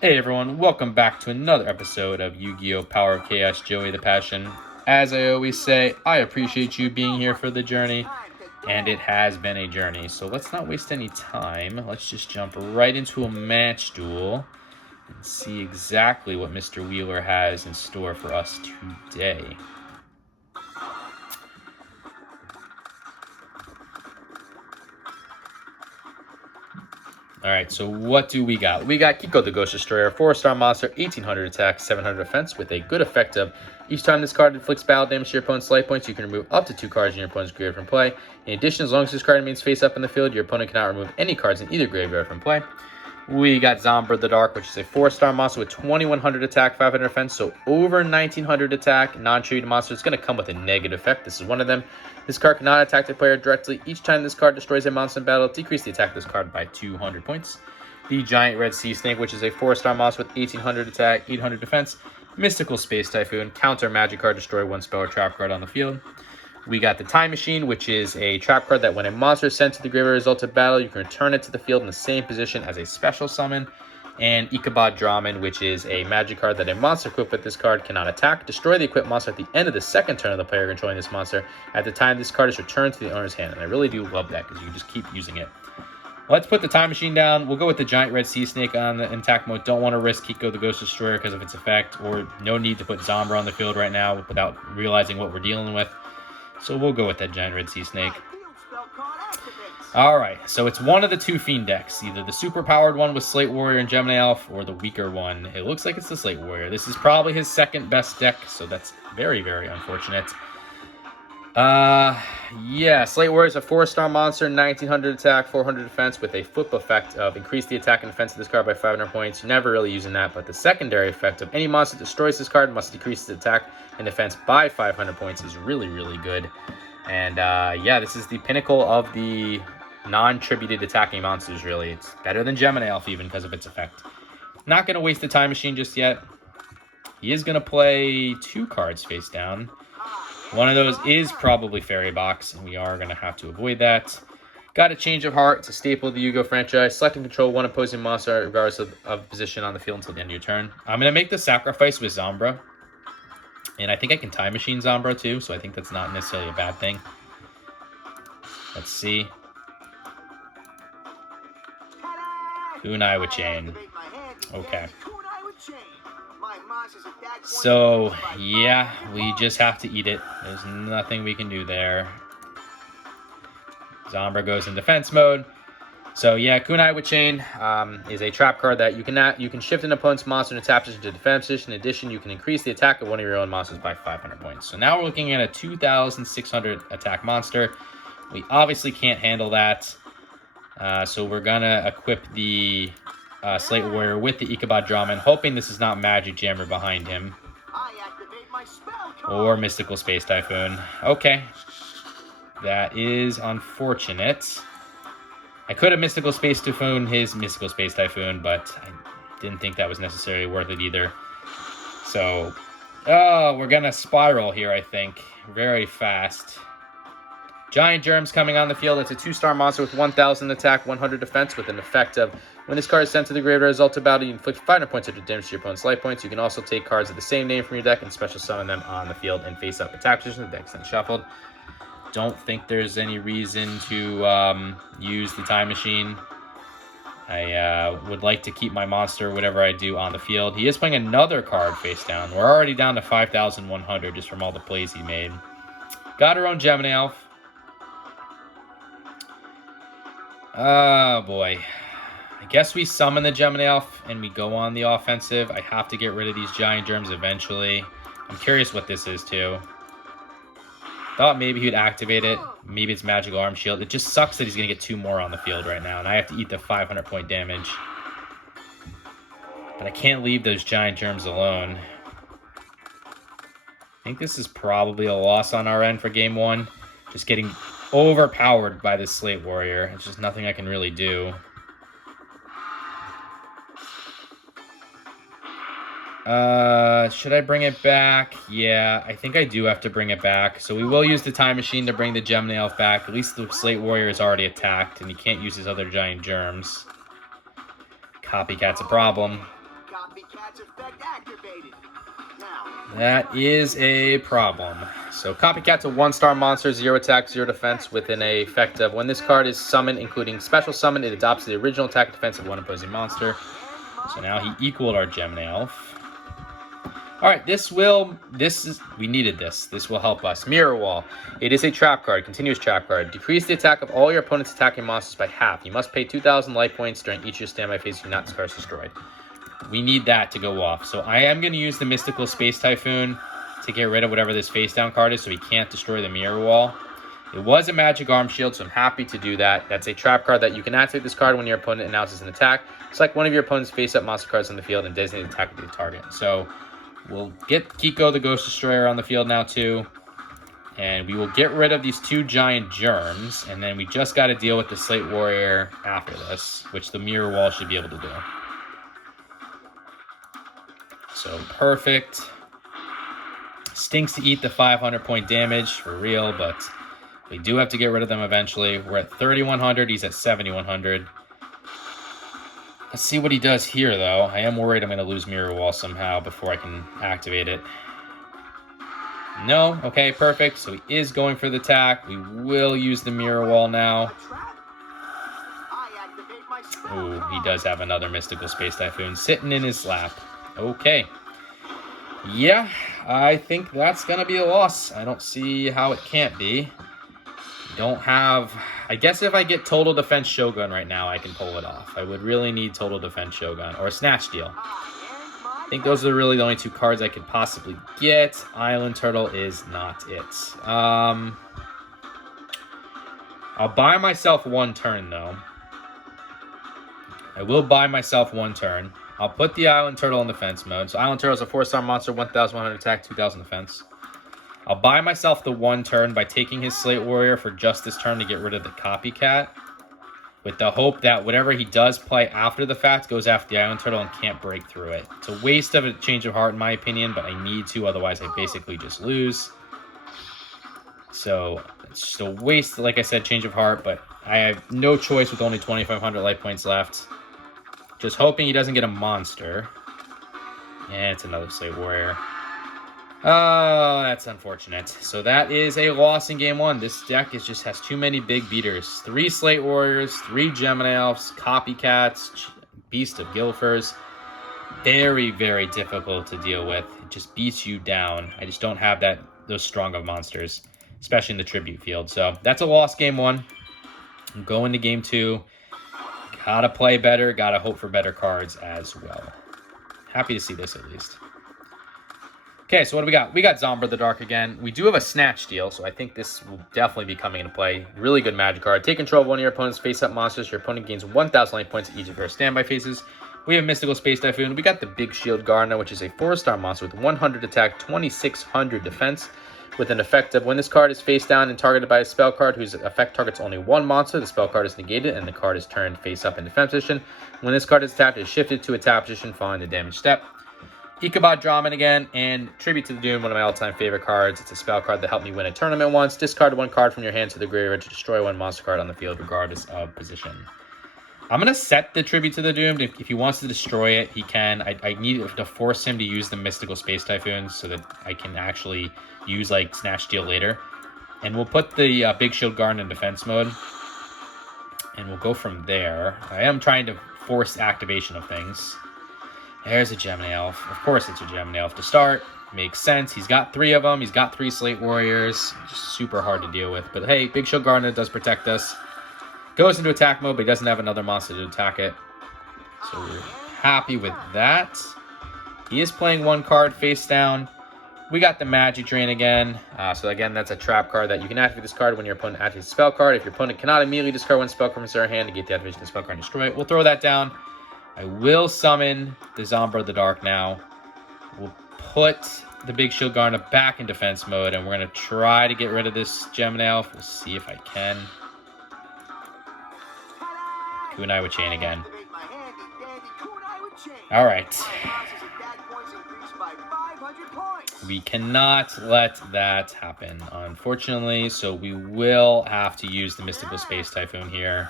Hey everyone, welcome back to another episode of Yu-Gi-Oh! Power of Chaos, Joey the Passion. As I always say, I appreciate you being here for the journey, and it has been a journey. So let's not waste any time. Let's just jump right into a match duel and see exactly what Mr. Wheeler has in store for us today. Alright, so what do we got? We got Kiko the Ghost Destroyer, 4-star monster, 1800 attack, 700 defense, with a good effect of each time this card inflicts battle damage to your opponent's life points, you can remove up to 2 cards in your opponent's graveyard from play. In addition, as long as this card remains face up in the field, your opponent cannot remove any cards in either graveyard from play. We got Zombra the Dark, which is a 4-star monster with 2100 attack, 500 defense, so over 1900 attack. Non-treated monster. It's going to come with a negative effect. This is one of them. This card cannot attack the player directly. Each time this card destroys a monster in battle, decrease the attack of this card by 200 points. The Giant Red Sea Snake, which is a 4-star monster with 1800 attack, 800 defense. Mystical Space Typhoon. Counter magic card, destroy one spell or trap card on the field. We got the Time Machine, which is a trap card that when a monster is sent to the graveyard result of battle, you can return it to the field in the same position as a special summon. And Ichabod Draman, which is a magic card that a monster equipped with this card cannot attack. Destroy the equipped monster at the end of the second turn of the player controlling this monster at the time this card is returned to the owner's hand. And I really do love that because you can just keep using it. Let's put the Time Machine down. We'll go with the Giant Red Sea Snake on the attack mode. Don't want to risk Kiko the Ghost Destroyer because of its effect, or no need to put Zombra on the field right now without realizing what we're dealing with. So we'll go with that Giant Red Sea Snake. Alright, so it's one of the two Fiend decks. Either the super powered one with Slate Warrior and Gemini Elf, or the weaker one. It looks like it's the Slate Warrior. This is probably his second best deck, so that's very, very unfortunate. Yeah, Slate Warrior is a 4-star monster, 1900 attack, 400 defense, with a flip effect of increase the attack and defense of this card by 500 points. You're never really using that, but the secondary effect of any monster that destroys this card must decrease its attack and defense by 500 points is really, really good. And yeah, this is the pinnacle of the non-tributed attacking monsters, really. It's better than Gemini Elf even because of its effect. Not going to waste the Time Machine just yet. He is going to play 2 cards face down. One of those is probably Fairy Box, and we are going to have to avoid that. Got a Change of Heart. It's a staple of the Yu-Gi-Oh! Franchise. Select and control one opposing monster regardless of position on the field until the end of your turn. I'm going to make the sacrifice with Zombra. And I think I can Time Machine Zombra too, so I think that's not necessarily a bad thing. Let's see. Kunai with Chain. Okay. So, yeah, we just have to eat it. There's nothing we can do there. Zombra goes in defense mode. So, yeah, Kunai with Chain is a trap card that you can shift an opponent's monster and attach it into defense position. In addition, you can increase the attack of one of your own monsters by 500 points. So now we're looking at a 2,600 attack monster. We obviously can't handle that. So we're going to equip the Slate Warrior with the Ichabod Draman, hoping this is not Magic Jammer behind him. Or Mystical Space Typhoon. Okay. That is unfortunate. I could have Mystical Space Typhoon his Mystical Space Typhoon, but I didn't think that was necessarily worth it either. So, we're going to spiral here, I think. Very fast. Giant Germs coming on the field. It's a 2-star monster with 1000 attack, 100 defense, with an effect of when this card is sent to the graveyard result of battle, you inflict 500 points of damage to your opponent's life points. You can also take cards of the same name from your deck and special summon them on the field and face up attack position. The deck's then shuffled. Don't think there's any reason to use the Time Machine. I would like to keep my monster, whatever I do, on the field. He is playing another card face down. We're already down to 5,100 just from all the plays he made. Got our own Gemini Elf. Oh, boy. I guess we summon the Gemini Elf and we go on the offensive. I have to get rid of these Giant Germs eventually. I'm curious what this is, too. Thought maybe he would activate it. Maybe it's Magical Arm Shield. It just sucks that he's going to get 2 more on the field right now, and I have to eat the 500-point damage. But I can't leave those Giant Germs alone. I think this is probably a loss on our end for Game 1. Just getting overpowered by this Slate Warrior. It's just nothing I can really do. Should I bring it back? Yeah, I think I do have to bring it back. So we will use the Time Machine to bring the Gemini Elf back. At least the Slate Warrior is already attacked, and he can't use his other Giant Germs. Copycat's a problem. That is a problem. So Copycat's a 1-star monster, 0 attack, 0 defense with an effect of when this card is summoned, including special summon, it adopts the original attack defense of one opposing monster. So now he equaled our Gemini Elf. Alright, we needed this. This will help us. Mirror Wall. It is a trap card, continuous trap card. Decrease the attack of all your opponent's attacking monsters by half. You must pay 2,000 life points during each of your standby phases do not discard destroyed. We need that to go off. So I am going to use the Mystical Space Typhoon to get rid of whatever this face down card is so he can't destroy the Mirror Wall. It was a Magic Arm Shield, so I'm happy to do that. That's a trap card that you can activate this card when your opponent announces an attack. Select one of your opponent's face-up monster cards on the field and designate an attack with the target. So we'll get Kiko the Ghost Destroyer on the field now too. And we will get rid of these 2 giant germs. And then we just got to deal with the Slate Warrior after this, which the Mirror Wall should be able to do. So perfect. Stinks to eat the 500 point damage for real, but we do have to get rid of them eventually. We're at 3,100. He's at 7,100. Let's see what he does here, though. I am worried I'm going to lose Mirror Wall somehow before I can activate it. No? Okay, perfect. So he is going for the attack. We will use the Mirror Wall now. Ooh, he does have another Mystical Space Typhoon sitting in his lap. Okay. Yeah, I think that's going to be a loss. I don't see how it can't be. Don't have... I guess if I get Total Defense Shogun right now, I can pull it off. I would really need Total Defense Shogun or Snatch Steal. I think those are really the only 2 cards I could possibly get. Island Turtle is not it. I'll buy myself 1 turn, though. I will buy myself 1 turn. I'll put the Island Turtle in defense mode. So Island Turtle is a 4-star monster, 1,100 attack, 2,000 defense. I'll buy myself the 1 turn by taking his Slate Warrior for just this turn to get rid of the Copycat, with the hope that whatever he does play after the fact goes after the Island Turtle and can't break through it. It's a waste of a change of heart in my opinion, but I need to, otherwise I basically just lose. So it's just a waste, like I said, change of heart, but I have no choice with only 2,500 life points left. Just hoping he doesn't get a monster. And it's another Slate Warrior. Oh, that's unfortunate. So that is a loss in game 1. This deck just has too many big beaters. 3 Slate Warriors, 3 Gemini Elves, Copycats, Beast of Guilfors. Very, very difficult to deal with. It just beats you down. I just don't have those strong of monsters, especially in the Tribute field. So that's a loss game 1. I'm going to game 2. Gotta play better, gotta hope for better cards as well. Happy to see this at least. Okay, so what do we got? We got Zombra the Dark again. We do have a Snatch Steal, so I think this will definitely be coming into play. Really good magic card. Take control of one of your opponent's face-up monsters. Your opponent gains 1,000 life points at each of your standby phases. We have Mystical Space Typhoon. We got the Big Shield Gardener, which is a 4-star monster with 100 attack, 2,600 defense. With an effect of when this card is face down and targeted by a spell card whose effect targets only 1 monster, the spell card is negated and the card is turned face up in defense position. When this card is tapped, it is shifted to a tap position following the damage step. Ichabod Draman again, and Tribute to the Doom, one of my all-time favorite cards. It's a spell card that helped me win a tournament once. Discard 1 card from your hand to the graveyard to destroy 1 monster card on the field regardless of position. I'm going to set the Tribute to the Doomed. If he wants to destroy it, he can. I need to force him to use the Mystical Space Typhoons so that I can actually use like Snatch Steal later. And we'll put the Big Shield Garden in defense mode. And we'll go from there. I am trying to force activation of things. There's a Gemini Elf. Of course it's a Gemini Elf to start. Makes sense. He's got 3 of them. He's got 3 Slate Warriors. Just super hard to deal with. But hey, Big Shield Garden does protect us. Goes into attack mode, but he doesn't have another monster to attack it. So we're happy with that. He is playing 1 card face down. We got the Magic Drain again. So again, that's a trap card that you can activate this card when your opponent activates a spell card. If your opponent cannot immediately discard 1 spell card from their hand to get the activation of the spell card and destroy it, we'll throw that down. I will summon the Zombra the Dark now. We'll put the Big Shield Gardener back in defense mode, and we're going to try to get rid of this Gemini Elf. We'll see if I can. Kunai with Chain again. Alright. We cannot let that happen, unfortunately, so we will have to use the Mystical Space Typhoon here.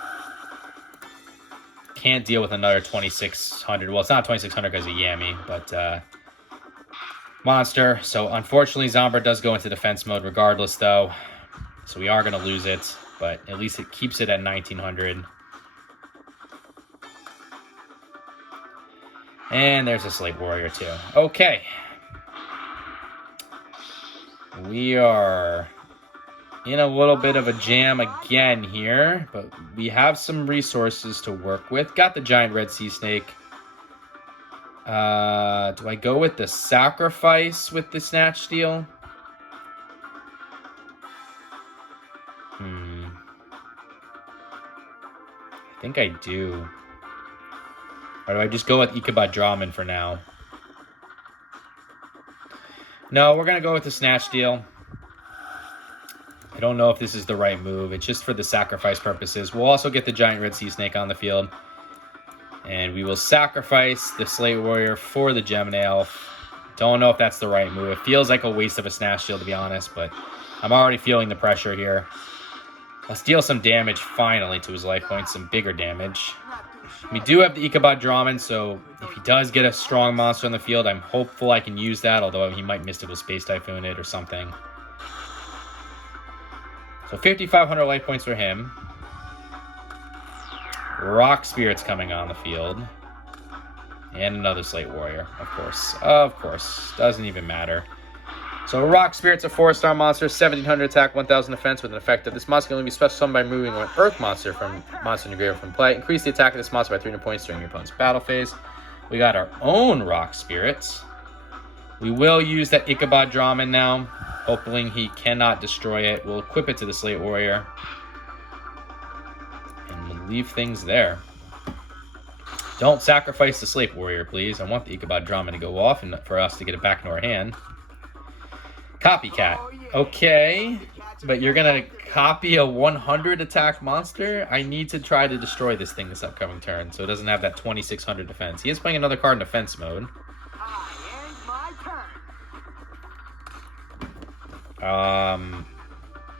can't deal with another 2600. Well, it's not 2600 because of Yami, but monster. So unfortunately, Zombra does go into defense mode regardless, though. So we are going to lose it, but at least it keeps it at 1900. And there's a Slate Warrior, too. Okay. We are in a little bit of a jam again here, but we have some resources to work with. Got the giant red sea snake. Do I go with the sacrifice with the snatch steal? I think I do. Or do I just go with Ichabod Draman for now? No, we're going to go with the snatch steal. I don't know if this is the right move. It's just for the sacrifice purposes. We'll also get the giant red sea snake on the field. And we will sacrifice the Slate Warrior for the Gemini Elf. Don't know if that's the right move. It feels like a waste of a snatch steal, to be honest, but I'm already feeling the pressure here. Let's deal some damage, finally, to his life points. Some bigger damage. We do have the Ichabod Draman, so if he does get a strong monster on the field, I'm hopeful I can use that, although he might Mystical Space Typhoon it or something. So 5,500 life points for him. Rock Spirit's coming on the field. And another Slate Warrior, of course. Of course. Doesn't even matter. So Rock Spirit's a 4-star monster, 1,700 attack, 1,000 defense with an effect of this monster can only be special summoned by moving an Earth monster from monster in your graveyard from play. Increase the attack of this monster by 300 points during your opponent's battle phase. We got our own Rock Spirit. We will use that Ichabod Draman now. Hoping he cannot destroy it. We'll equip it to the Slate Warrior. And we'll leave things there. Don't sacrifice the Slate Warrior, please. I want the Ichabod Draman to go off and for us to get it back into our hand. Copycat. Okay. But you're going to copy a 100 attack monster? I need to try to destroy this thing this upcoming turn so it doesn't have that 2,600 defense. He is playing another card in defense mode.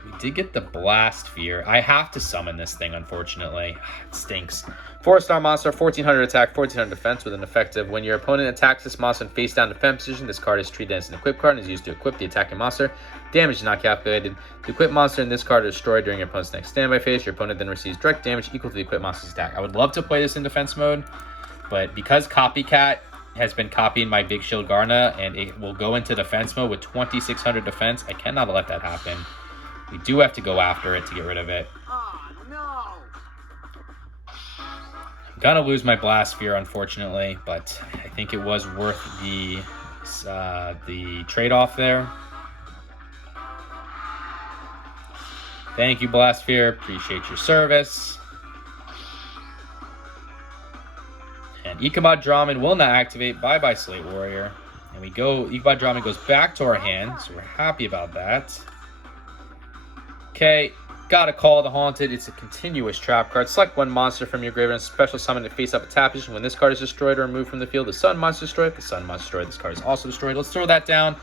We did get the Blast Fear. I have to summon this thing, unfortunately. It stinks. 4-star monster, 1,400 attack, 1,400 defense with an effect of when your opponent attacks this monster in face-down defense position, this card is treated as an equip card and is used to equip the attacking monster. Damage is not calculated. The equipped monster in this card is destroyed during your opponent's next standby phase. Your opponent then receives direct damage equal to the equipped monster's attack. I would love to play this in defense mode, but because Copycat has been copying my Big Shield Garna and it will go into defense mode with 2,600 defense, I cannot let that happen. We do have to go after it to get rid of it. Oh, no. I'm gonna lose my Blast Sphere, unfortunately, but I think it was worth the trade-off there. Thank you, Blast Sphere. Appreciate your service. And Ichabod Draman will not activate. Bye-bye, Slate Warrior. And we go, Ichabod Draman goes back to our hand, so we're happy about that. Okay, gotta call the Haunted. It's a continuous trap card. Select one monster from your graveyard and special summon it face up a tap position. When this card is destroyed or removed from the field, the Sun monster is destroyed. If the Sun monster is destroyed, this card is also destroyed. Let's throw that down.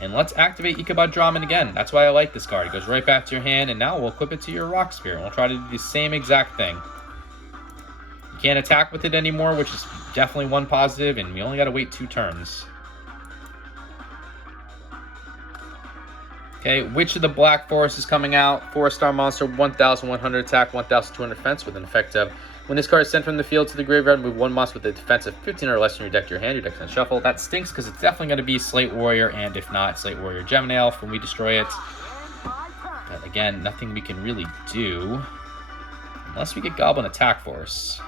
And let's activate Ichabod Draman again. That's why I like this card. It goes right back to your hand, and now we'll equip it to your Rock Spirit. We'll try to do the same exact thing. You can't attack with it anymore, which is definitely one positive, and we only gotta wait 2 turns. Okay, Witch of the Black Forest is coming out. 4-star monster, 1,100 attack, 1,200 defense with an effect of when this card is sent from the field to the graveyard, move one monster with a defense of 15 or less in your deck to your hand. Your deck's gonna shuffle. That stinks because it's definitely going to be Slate Warrior, and if not, Slate Warrior Gemini Elf when we destroy it. But again, nothing we can really do unless we get Goblin Attack Force.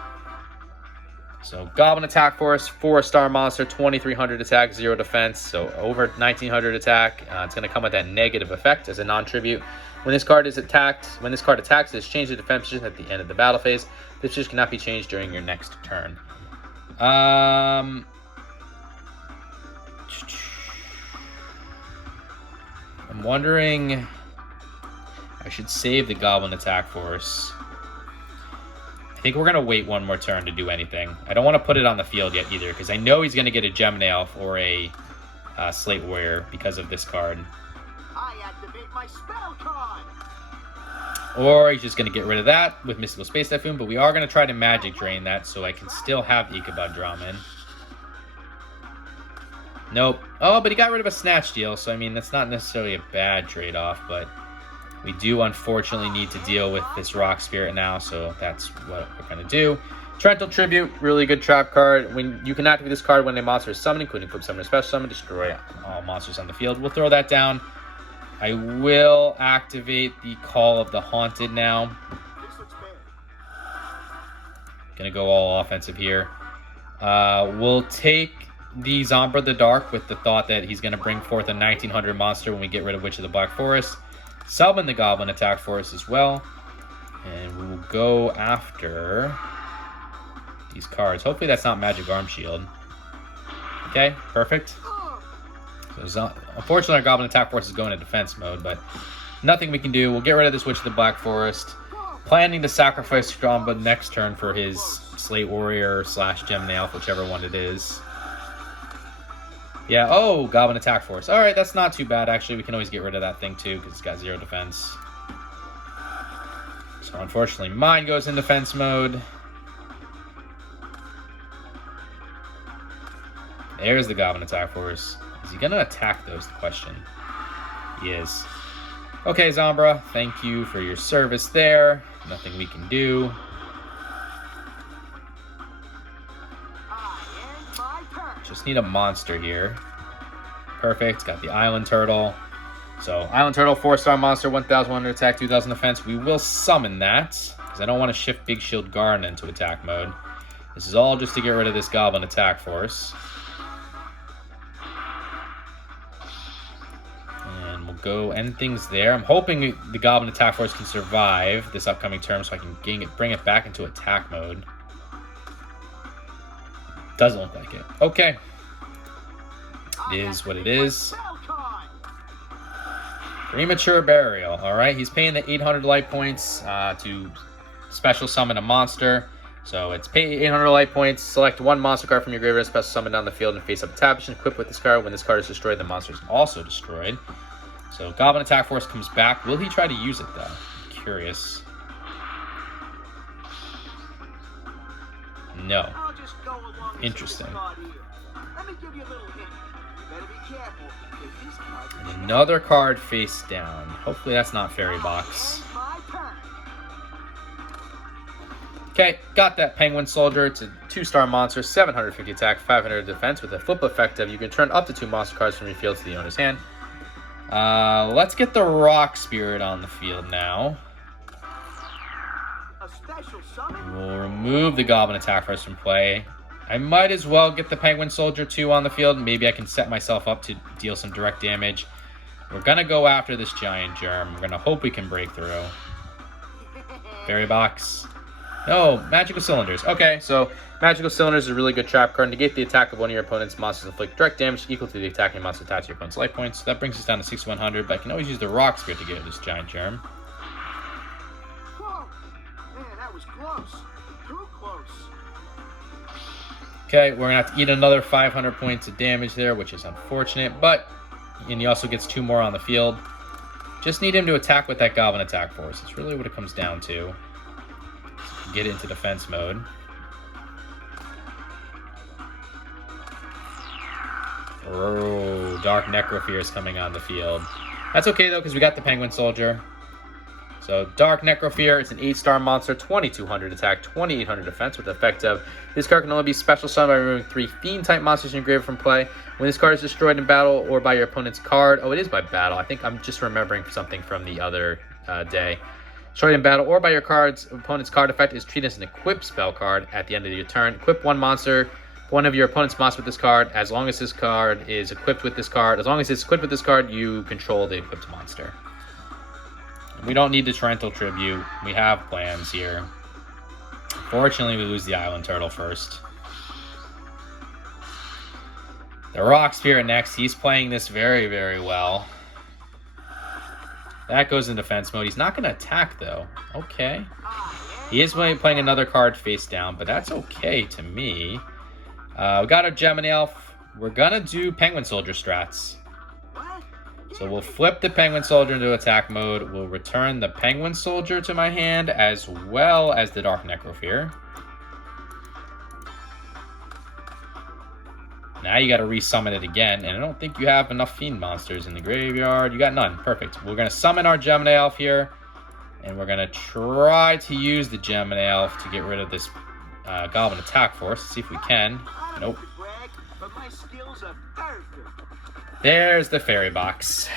So Goblin Attack Force, 4-star monster, 2,300 attack, 0 defense, so over 1,900 attack. It's going to come with that negative effect as a non-tribute. When this card attacks, it's changed the defense position at the end of the battle phase. This position cannot be changed during your next turn. I'm wondering I should save the Goblin Attack Force. I think we're going to wait one more turn to do anything. I don't want to put it on the field yet either, because I know he's going to get a Gemini Elf or a Slate Warrior because of this card. I activate my spell card. Or he's just going to get rid of that with Mystical Space Typhoon, but we are going to try to Magic Drain that so I can still have Ichabod Drahmin. Nope. Oh, but he got rid of a Snatch Deal, so I mean, that's not necessarily a bad trade-off, but we do unfortunately need to deal with this Rock Spirit now, so that's what we're going to do. Torrential Tribute, really good trap card. When you can activate this card when a monster is summoned, including Flip Summon or Special Summon, destroy all monsters on the field. We'll throw that down. I will activate the Call of the Haunted now. Gonna go all offensive here. We'll take the Zombra the Dark with the thought that he's gonna bring forth a 1900 monster when we get rid of Witch of the Black Forest. Summon the Goblin Attack Force as well. And we will go after these cards. Hopefully that's not Magic Arm Shield. Okay, perfect. So, unfortunately, our Goblin Attack Force is going to defense mode, but nothing we can do. We'll get rid of this Witch of the Black Forest. Planning to sacrifice Stromba next turn for his Slate Warrior / Gemini Elf, whichever one it is. Yeah, oh, Goblin Attack Force. Alright, that's not too bad, actually. We can always get rid of that thing, too, because it's got 0 defense. So, unfortunately, mine goes in defense mode. There's the Goblin Attack Force. Is he going to attack, though, is the question. He is. Okay, Zombra, thank you for your service there. Nothing we can do. Just need a monster here. Perfect. Got the Island Turtle. So, Island Turtle, 4-star monster, 1,100 attack, 2,000 defense. We will summon that, because I don't want to shift Big Shield Garden into attack mode. This is all just to get rid of this Goblin Attack Force. And we'll go end things there. I'm hoping the Goblin Attack Force can survive this upcoming turn so I can bring it back into attack mode. Doesn't look like it. Okay. It is what it is. Premature Burial. Alright, he's paying the 800 light points to special summon a monster. So it's pay 800 light points, select one monster card from your graveyard, special summon down the field, and face up a tap position. Equip with this card. When this card is destroyed, the monster is also destroyed. So Goblin Attack Force comes back. Will he try to use it, though? I'm curious. No. Interesting. And another card face down. Hopefully that's not Fairy Box. Okay, got that Penguin Soldier. It's a 2-star monster, 750 attack, 500 defense with a flip effect of you can turn up to 2 monster cards from your field to the owner's hand. Let's get the Rock Spirit on the field now. We'll remove the Goblin Attack Force from play. I might as well get the Penguin Soldier 2 on the field. Maybe I can set myself up to deal some direct damage. We're going to go after this Giant Germ. We're going to hope we can break through. Fairy Box. No, Magical Cylinders. Okay, so Magical Cylinders is a really good trap card. Negate the attack of one of your opponent's monsters, inflict direct damage equal to the attacking monster attached to your opponent's life points. So that brings us down to 6,100, but I can always use the Rock Spirit to get rid of this Giant Germ. Whoa. Man, that was close. Too close. Okay, we're going to have to eat another 500 points of damage there, which is unfortunate, but and he also gets 2 more on the field. Just need him to attack with that Goblin Attack Force. It's really what it comes down to. Get into defense mode. Oh, Dark Necrofear is coming on the field. That's okay, though, because we got the Penguin Soldier. So, Dark Necrofear, it's an 8-star monster, 2,200 attack, 2,800 defense with the effect of this card can only be special summoned by removing 3 Fiend-type monsters in your graveyard from play. When this card is destroyed in battle or by your opponent's card, oh, it is by battle. I think I'm just remembering something from the other day. Destroyed in battle or by your opponent's card effect is treated as an equipped spell card at the end of your turn. Equip one monster, one of your opponent's monsters with this card. As long as this card is equipped with this card, you control the equipped monster. We don't need the Torrential Tribute. We have plans here. Fortunately, we lose the Island Turtle first. The Rock Spirit next. He's playing this very, very well. That goes in defense mode. He's not going to attack, though. Okay. He is playing another card face down, but that's okay to me. We got our Gemini Elf. We're going to do Penguin Soldier strats. So we'll flip the Penguin Soldier into attack mode. We'll return the Penguin Soldier to my hand as well as the Dark Necrofear. Now you got to resummon it again, and I don't think you have enough Fiend monsters in the graveyard. You got none. Perfect. We're going to summon our Gemini Elf here, and we're going to try to use the Gemini Elf to get rid of this Goblin Attack Force. See if we can. Nope. There's the Fairy Box.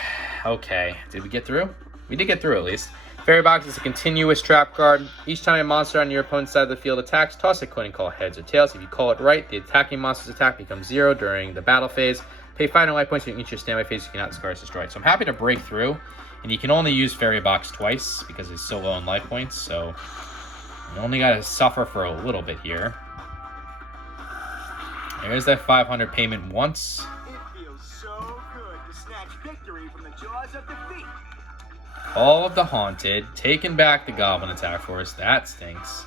Okay. Did we get through? We did get through at least. Fairy Box is a continuous trap card. Each time a monster on your opponent's side of the field attacks, toss a coin and call heads or tails. If you call it right, the attacking monster's attack becomes 0 during the battle phase. Pay 5 life points during each your standby phase. You cannot discard or destroy it. So I'm happy to break through. And you can only use Fairy Box twice because it's so low in life points. So you only got to suffer for a little bit here. There's that 500 payment once. It feels so good to snatch victory from the jaws of defeat. All of the Haunted, taking back the Goblin Attack Force. That stinks.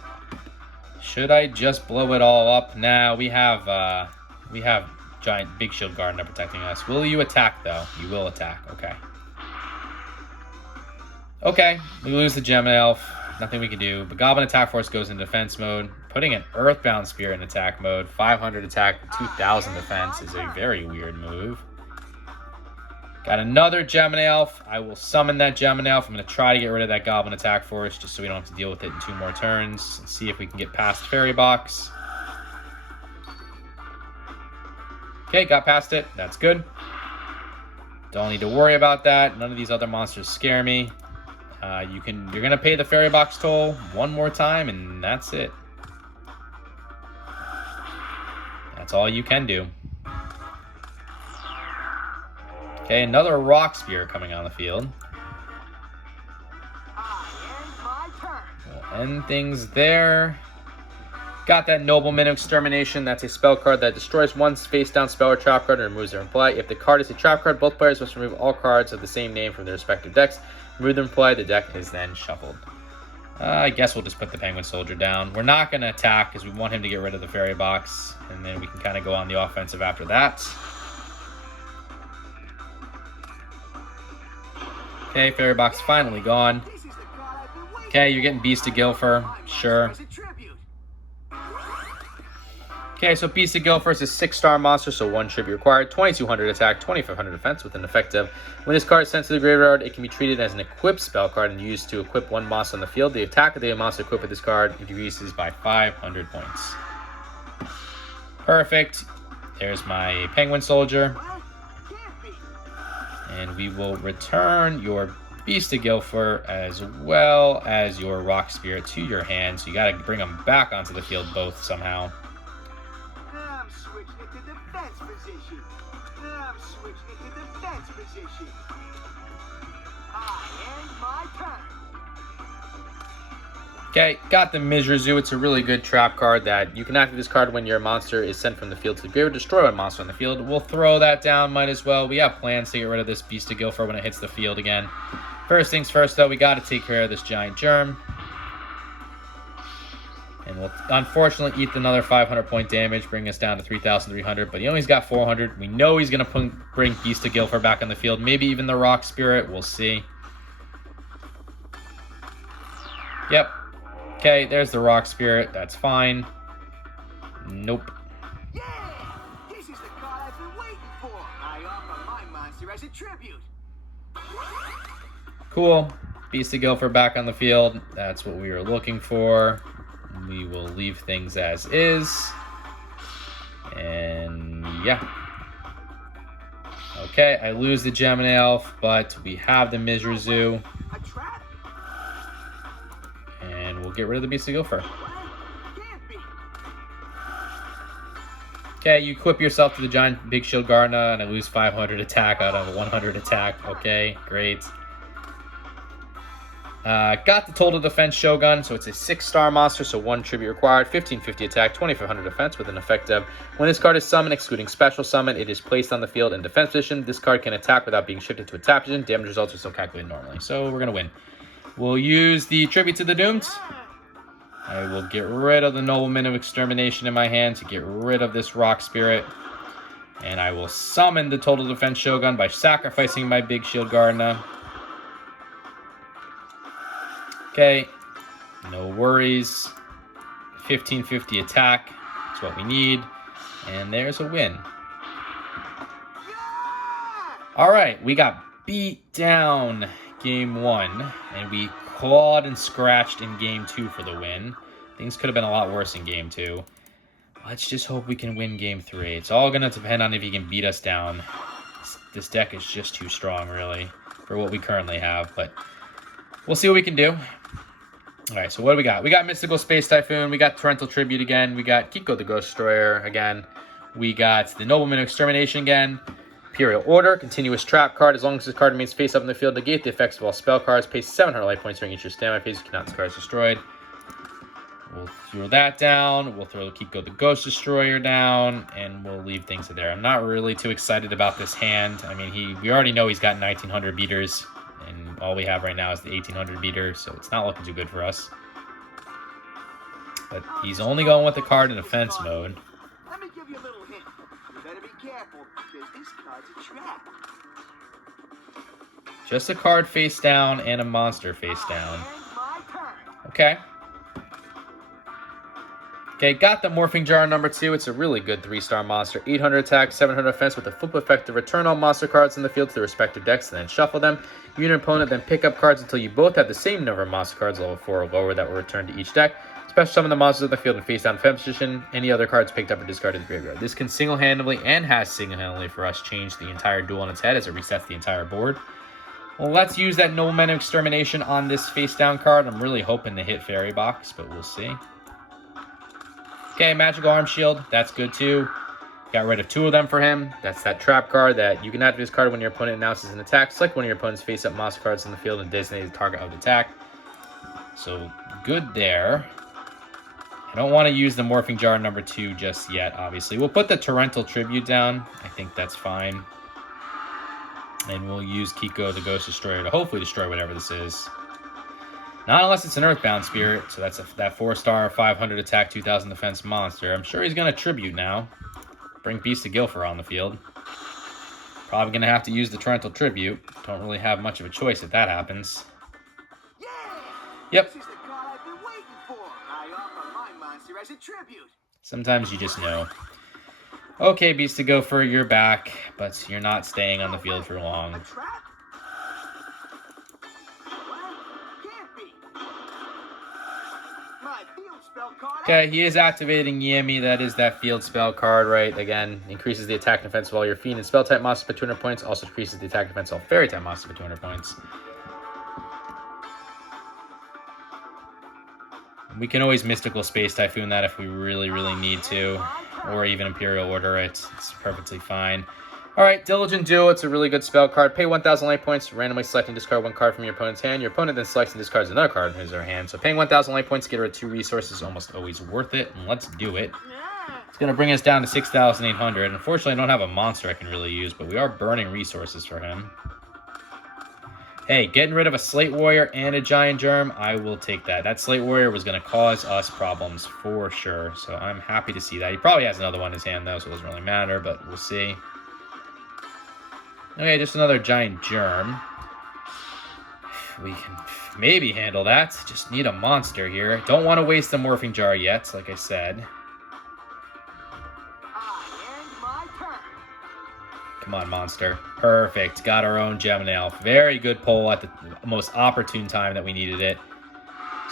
Should I just blow it all up? Nah, we have giant Big Shield Gardener protecting us. Will you attack though? You will attack. Okay. Okay, we lose the Gemini Elf. Nothing we can do. But Goblin Attack Force goes in defense mode. Putting an Earthbound Spirit in attack mode. 500 attack, 2000 defense is a very weird move. Got another Gemini Elf. I will summon that Gemini Elf. I'm going to try to get rid of that Goblin Attack Force just so we don't have to deal with it in 2 more turns. Let's see if we can get past Fairy Box. Okay, got past it. That's good. Don't need to worry about that. None of these other monsters scare me. You're going to pay the Fairy Box toll 1 more time, and that's it. That's all you can do. Okay, another Rock Spear coming on the field. We'll end things there. Got that Nobleman of Extermination. That's a spell card that destroys one face-down spell or trap card and removes it from play. If the card is a trap card, both players must remove all cards of the same name from their respective decks. Remove them from play, the deck is then shuffled. I guess we'll just put the Penguin Soldier down. We're not going to attack because we want him to get rid of the Fairy Box, and then we can kind of go on the offensive after that. Okay, Fairy Box finally gone. Okay, you're getting Beast of Guilford. Sure. Okay, so Beast of Guilford is a 6-star monster, so 1 tribute required. 2200 attack, 2500 defense with an effect of when this card is sent to the graveyard, it can be treated as an equipped spell card and used to equip 1 monster on the field. The attack of the monster equipped with this card increases by 500 points. Perfect. There's my Penguin Soldier. And we will return your Beast of Guilford as well as your Rock Spirit to your hand. So you got to bring them back onto the field both somehow. I'm switching it to defense position. I'm switching it to defense position. I end my turn. Okay, got the Mizrazu. It's a really good trap card that you can activate this card when your monster is sent from the field to the graveyard. Destroy a monster on the field. We'll throw that down, might as well. We have plans to get rid of this Beast of Guilford when it hits the field again. First things first, though, we got to take care of this giant germ. And we'll unfortunately eat another 500 point damage, bring us down to 3,300. But he only's got 400. We know he's going to bring Beast of Guilford back on the field. Maybe even the Rock Spirit. We'll see. Yep. Okay, there's the Rock Spirit. That's fine. Nope. Yeah! This is the card I've been waiting for. I offer my monster as a tribute. Cool. Beast of Guilford back on the field. That's what we were looking for. We will leave things as is. And yeah. Okay, I lose the Gemini Elf, but we have the Mizrazu. A trap? And we'll get rid of the Beast of Guilford. Can't be. Okay, you equip yourself to the giant Big Shield Gardener, and I lose 500 attack out of a 100 attack. Okay, great. Got the Total Defense Shogun, so it's a 6-star monster, so 1 tribute required, 1550 attack, 2500 defense with an effect of when this card is summoned, excluding special summon, it is placed on the field in defense position. This card can attack without being shifted to attack position. Damage results are still calculated normally, so we're going to win. We'll use the Tribute to the Doomed. I will get rid of the Nobleman of Extermination in my hand to get rid of this Rock Spirit. And I will summon the Total Defense Shogun by sacrificing my big Shield Gardna. Okay, no worries. 1550 attack. That's what we need. And there's a win. All right, we got beat down game 1. And we clawed and scratched in game 2 for the win. Things could have been a lot worse in game 2. Let's just hope we can win game 3. It's all going to depend on if he can beat us down. This deck is just too strong, really, for what we currently have. But we'll see what we can do. All right, so what do we got? We got Mystical Space Typhoon. We got Torrential Tribute again. We got Kiko the Ghost Destroyer again. We got the Nobleman of Extermination again. Imperial Order, Continuous Trap card. As long as this card remains face up in the field, negate the effects of all spell cards. Pay 700 life points during each of your standby phase. You cannot discard destroyed. We'll throw that down. We'll throw Kiko the Ghost Destroyer down, and we'll leave things there. I'm not really too excited about this hand. I mean, we already know he's got 1900 beaters, and all we have right now is the 1800 beater, so it's not looking too good for us. But he's only going with the card in defense mode. Let me give you a little hint. You better be careful, because this card's a trap. Just a card face down and a monster face down. My turn. Okay. Okay, got the Morphing Jar number 2. It's a really good 3-star monster. 800 attack, 700 defense with a flip effect to return all monster cards in the field to their respective decks and then shuffle them. You and your opponent then pick up cards until you both have the same number of monster cards, level 4 or lower, that will return to each deck. Special summon the monsters in the field in face down defense position. Any other cards picked up or discarded in the graveyard. This can single-handedly and has single-handedly for us change the entire duel on its head as it resets the entire board. Well, let's use that Nobleman of Extermination on this face down card. I'm really hoping to hit Fairy Box, but we'll see. Okay, Magical Arm Shield. That's good too. Got rid of 2 of them for him. That's that trap card that you can activate this card when your opponent announces an attack. Select one of your opponent's face-up monster cards in the field and designate the target of the attack. So, good there. I don't want to use the Morphing Jar number 2 just yet, obviously. We'll put the Torrential Tribute down. I think that's fine. And we'll use Kiko the Ghost Destroyer to hopefully destroy whatever this is. Not unless it's an Earthbound Spirit, so that's that 4-star, 500 attack, 2000 defense monster. I'm sure he's going to Tribute now. Bring Beast of Guilford on the field. Probably going to have to use the Torrential Tribute. Don't really have much of a choice if that happens. Yeah! Yep. This is the card I've been waiting for. I offer my monster as a tribute. Sometimes you just know. Okay, Beast of Guilford, you're back, but you're not staying on the field for long. A trap? Can't be. My field spell card. Okay, he is activating Yami. That is that field spell card, right? Again, increases the attack and defense of all your fiend and spell type monsters by 200 points. Also decreases the attack and defense of all fairy type monsters by 200 points. We can always Mystical Space Typhoon that if we really, really need to. Or even Imperial Order it. It's perfectly fine. Alright, Diligent Duel. It's a really good spell card. Pay 1,000 life points, randomly select and discard 1 card from your opponent's hand. Your opponent then selects and discards another card from his or her hand. So paying 1,000 life points to get rid of 2 resources is almost always worth it. And let's do it. It's going to bring us down to 6,800. Unfortunately, I don't have a monster I can really use, but we are burning resources for him. Hey, getting rid of a Slate Warrior and a Giant Germ, I will take that. That Slate Warrior was going to cause us problems for sure, so I'm happy to see that. He probably has another one in his hand, though, so it doesn't really matter, but we'll see. Okay, just another Giant Germ. We can maybe handle that. Just need a monster here. Don't want to waste the Morphing Jar yet, like I said. Come on, monster. Perfect. Got our own Gem and Elf. Very good pull at the most opportune time that we needed it.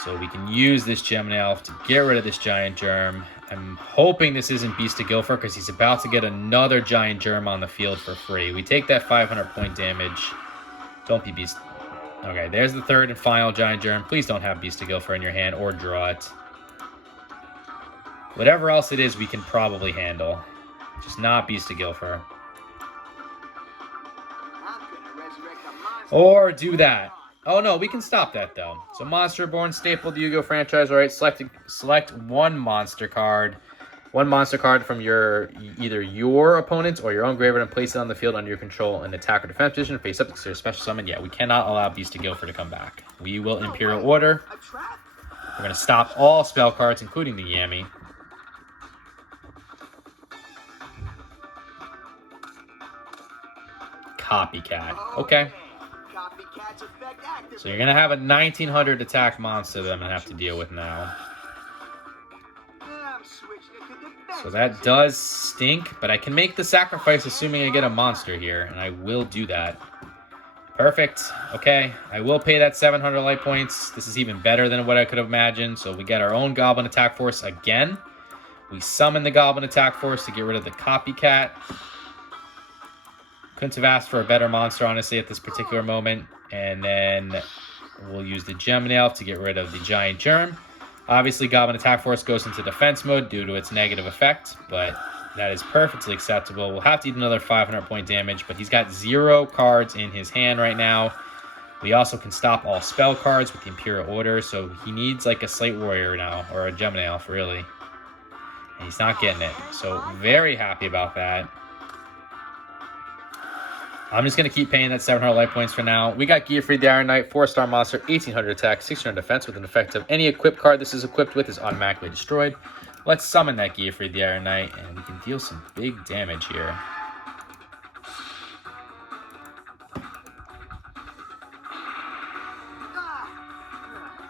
So we can use this Gem and Elf to get rid of this Giant Germ. I'm hoping this isn't Beast of Guilford because he's about to get another Giant Germ on the field for free. We take that 500 point damage. Don't be Beast. Okay, there's the third and final Giant Germ. Please don't have Beast of Guilford in your hand or draw it. Whatever else it is, we can probably handle. Just not Beast of Guilford. Or do that. Oh no, we can stop that though. So Monster Born, staple the Yu-Gi-Oh franchise, alright, select one monster card. One monster card from either your opponent or your own graveyard and place it on the field under your control in attack or defense position. Face up to consider special summon. Yeah, we cannot allow Beast of Guilford to come back. We will Imperial Order. We're going to stop all spell cards, including the Yami. Copycat. Okay. Copycat's effect activated. So you're going to have a 1900 attack monster that I'm going to have to deal with now. I'm switching it to defense So that does stink, but I can make the sacrifice assuming I get a monster here, and I will do that. Perfect. Okay, I will pay that 700 light points. This is even better than what I could have imagined. So we get our own Goblin Attack Force again. We summon the Goblin Attack Force to get rid of the Copycat. Couldn't have asked for a better monster, honestly, at this particular moment. And then we'll use the Gem Nail to get rid of the Giant Germ. Obviously, Goblin Attack Force goes into defense mode due to its negative effect, but that is perfectly acceptable. We'll have to eat another 500 point damage, but he's got 0 cards in his hand right now. We also can stop all spell cards with the Imperial Order, so he needs like a Slate Warrior now, or a Gem Nail, really. And he's not getting it, so very happy about that. I'm just going to keep paying that 700 life points for now. We got Gearfried the Iron Knight, 4-star monster, 1800 attack, 600 defense with an effect of any equipped card this is equipped with is automatically destroyed. Let's summon that Gearfried the Iron Knight, and we can deal some big damage here.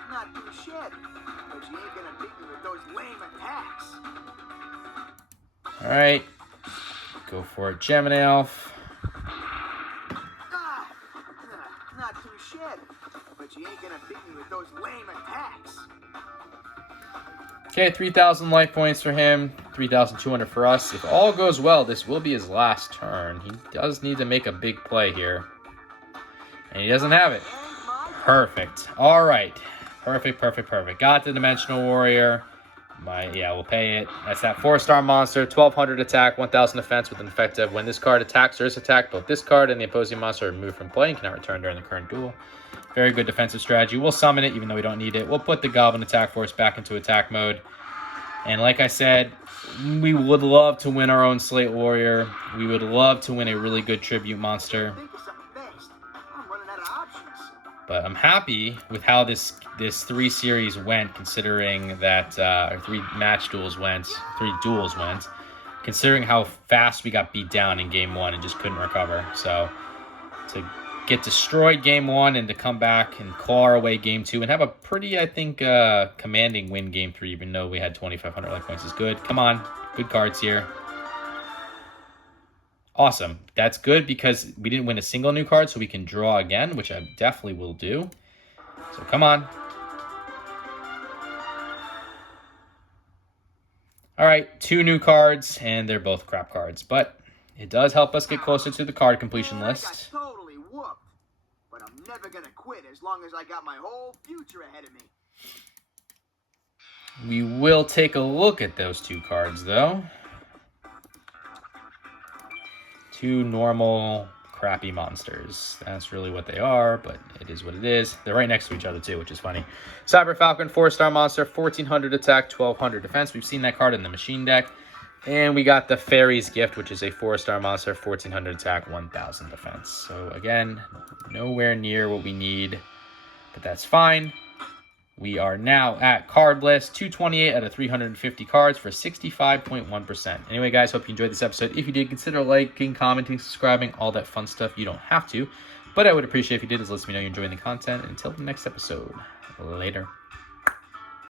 Not too shit, but you ain't gonna beat me with those lame attacks. Alright, go for it, Gemini Elf. Not too shit, but you ain't gonna beat me with those lame attacks. Okay, 3,000 life points for him, 3,200 for us. If all goes well, this will be his last turn. He does need to make a big play here. And he doesn't have it. Perfect. All right. Perfect, perfect, perfect. Got the Dimensional Warrior. Yeah, we'll pay it. That's that 4-star monster, 1,200 attack, 1,000 defense with an effect of when this card attacks or is attacked, both this card and the opposing monster are removed from play and cannot return during the current duel. Very good defensive strategy. We'll summon it even though we don't need it. We'll put the Goblin Attack Force back into attack mode. And like I said, we would love to win our own Slate Warrior. We would love to win a really good tribute monster. But I'm happy with how this 3 series went, considering that or 3 match duels went, 3 duels went, considering how fast we got beat down in game 1 and just couldn't recover. So to get destroyed game 1 and to come back and claw our way game 2 and have a pretty, I think, commanding win game 3, even though we had 2,500 life points is good. Come on, good cards here. Awesome. That's good because we didn't win a single new card, so we can draw again, which I definitely will do. So come on. All right, 2 new cards, and they're both crap cards, but it does help us get closer to the card completion list. I got totally whooped, but I'm never gonna quit as long as I got my whole future ahead of me. We will take a look at those 2 cards, though. 2 normal, crappy monsters. That's really what they are, but it is what it is. They're right next to each other, too, which is funny. Cyber Falcon, 4-star monster, 1,400 attack, 1,200 defense. We've seen that card in the machine deck. And we got the Fairy's Gift, which is a 4-star monster, 1,400 attack, 1,000 defense. So, again, nowhere near what we need, but that's fine. We are now at card list 228 out of 350 cards for 65.1%. Anyway, guys, hope you enjoyed this episode. If you did, consider liking, commenting, subscribing, all that fun stuff. You don't have to, but I would appreciate if you did, as let me know you're enjoying the content. Until the next episode, later.